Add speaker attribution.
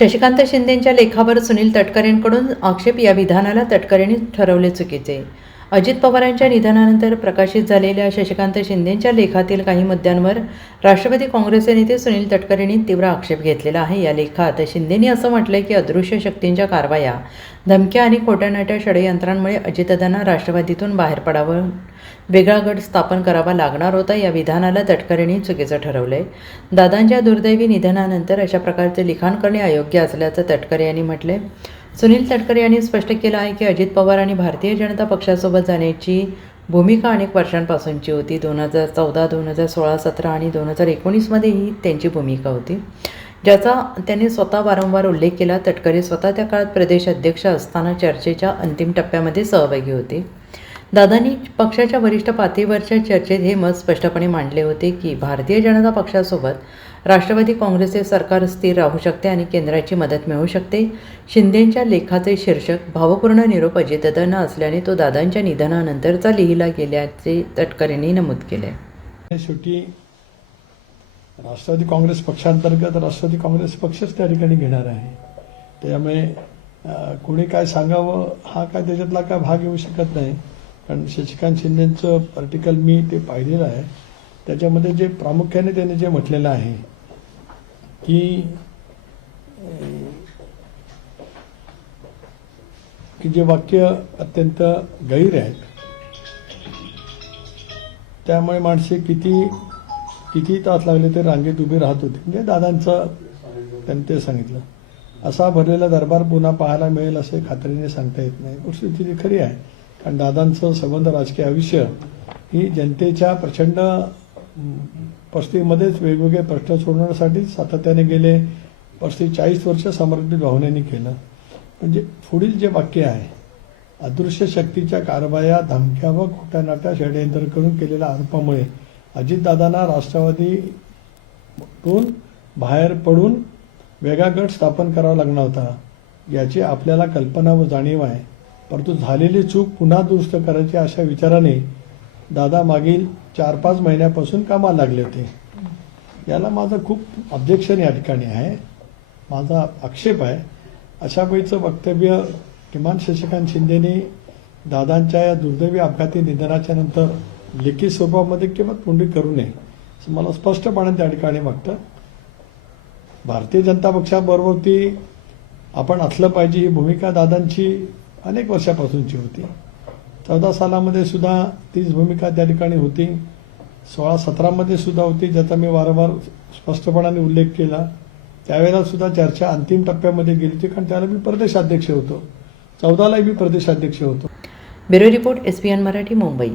Speaker 1: शशिकांत शिंदेंच्या लेखावर सुनील तटकरेंकडून आक्षेप या विधानाला तटकरेंनी ठरवले चुकीचे. अजित पवारांच्या निधनानंतर प्रकाशित झालेल्या शशिकांत शिंदेंच्या लेखातील काही मुद्द्यांवर राष्ट्रवादी काँग्रेसचे नेते सुनील तटकरेंनी तीव्र आक्षेप घेतलेला आहे. या लेखात शिंदेंनी असं म्हटलंय की अदृश्य शक्तींच्या कारवाया धमक्या आणि खोट्यानाट्या षडयंत्रांमुळे अजितदांना राष्ट्रवादीतून बाहेर पडावं वेगळा गट स्थापन करावा लागणार होता या विधानाला तटकरेंनी चुकीचं ठरवलंय. दादांच्या दुर्दैवी निधनानंतर अशा प्रकारचे लिखाण करणे अयोग्य असल्याचं तटकरे यांनी म्हटलंय. सुनील तटकरे यांनी स्पष्ट केलं आहे की अजित पवार आणि भारतीय जनता पक्षासोबत जाण्याची भूमिका अनेक वर्षांपासूनची होती. दोन हजार चौदा दोन हजार सोळा सतरा आणि दोन हजार एकोणीसमध्ये ही त्यांची भूमिका होती. ज्याचा त्यांनी स्वतः वारंवार उल्लेख केला तटकरे स्वतः त्या काळात प्रदेश अध्यक्ष असताना चर्चेच्या अंतिम टप्प्यामध्ये सहभागी होते. दादांनी पक्षाच्या वरिष्ठ पातळीवरच्या चर्चेत हे मत स्पष्टपणे मांडले होते की भारतीय जनता पक्षासोबत राष्ट्रवादी काँग्रेसचे सरकार स्थिर राहू शकते आणि केंद्राची मदत मिळू शकते. शिंदेंच्या लेखाचे शीर्षक भावपूर्ण निरोप अजितदादांना असल्याने तो दादांच्या निधनानंतरचा लिहिला गेल्याचे तटकरेंनी नमूद केले.
Speaker 2: शेवटी राष्ट्रवादी काँग्रेस पक्षांतर्गत राष्ट्रवादी काँग्रेस पक्षच त्या ठिकाणी घेणार आहे. त्यामुळे कोणी काय सांगावं हा काय त्याच्यातला काय भाग येऊ शकत नाही. कारण शशिकांत शिंदेचं आर्टिकल मी ते पाहिलेलं आहे. त्याच्यामध्ये जे प्रामुख्याने त्याने जे म्हटलेलं आहे की की जे वाक्य अत्यंत गैर आहेत त्यामुळे माणसे किती किती तास लागले ते रांगेत उभे राहत होते. म्हणजे दादांचं त्यांनी ते सांगितलं. असा भरलेला दरबार पुन्हा पाहायला मिळेल असे खात्रीने सांगता येत नाही. गोष्ट ती खरी आहे. कारण दादांचं संबंध राजकीय आयुष्य ही जनतेच्या प्रचंड पस्तीमध्येच परिस्थितीमध्येच वेगवेगळे प्रश्न सोडवण्यासाठी सातत्याने गेले. पस्तीस चाळीस वर्ष समर्पित भावनेने केलं. म्हणजे पुढील जे वाक्य आहे अदृश्य शक्तीच्या कारवाया धमक्या व खोट्या नाट्या षडयंत्र करून केलेल्या आरोपामुळे अजितदादांना राष्ट्रवादीतून बाहेर पडून वेगळा गट स्थापन करावा लागणार होता. याची आपल्याला कल्पना व जाणीव आहे. परंतु झालेली चूक पुन्हा दुरुस्त करायची अशा विचाराने दादा मागील चार पाच महिन्यापासून कामाला लागले होते. याला माझं खूप ऑब्जेक्शन या ठिकाणी आहे. माझा आक्षेप आहे. अशा वेळीचं वक्तव्य किमान शशिकांत शिंदेने दादांच्या या दुर्दैवी अपघाती निधनाच्या नंतर लेखी स्वरूपामध्ये किंवा तोंडी करू नये असं मला स्पष्टपणे त्या ठिकाणी वाटतं. भारतीय जनता पक्षाबरोबर ती आपण असलं पाहिजे ही भूमिका दादांची अनेक वर्षापासूनची होती. चौदा सालामध्ये सुद्धा तीच भूमिका त्या ठिकाणी होती. सोळा सतरामध्ये सुद्धा होती ज्याचा मी वारंवार स्पष्टपणाने उल्लेख केला. त्यावेळेला सुद्धा चर्चा अंतिम टप्प्यामध्ये गेली होती कारण त्याला मी प्रदेशाध्यक्ष होतो. चौदालाही मी प्रदेशाध्यक्ष होतो.
Speaker 1: Bureau report S P N Marathi Mumbai.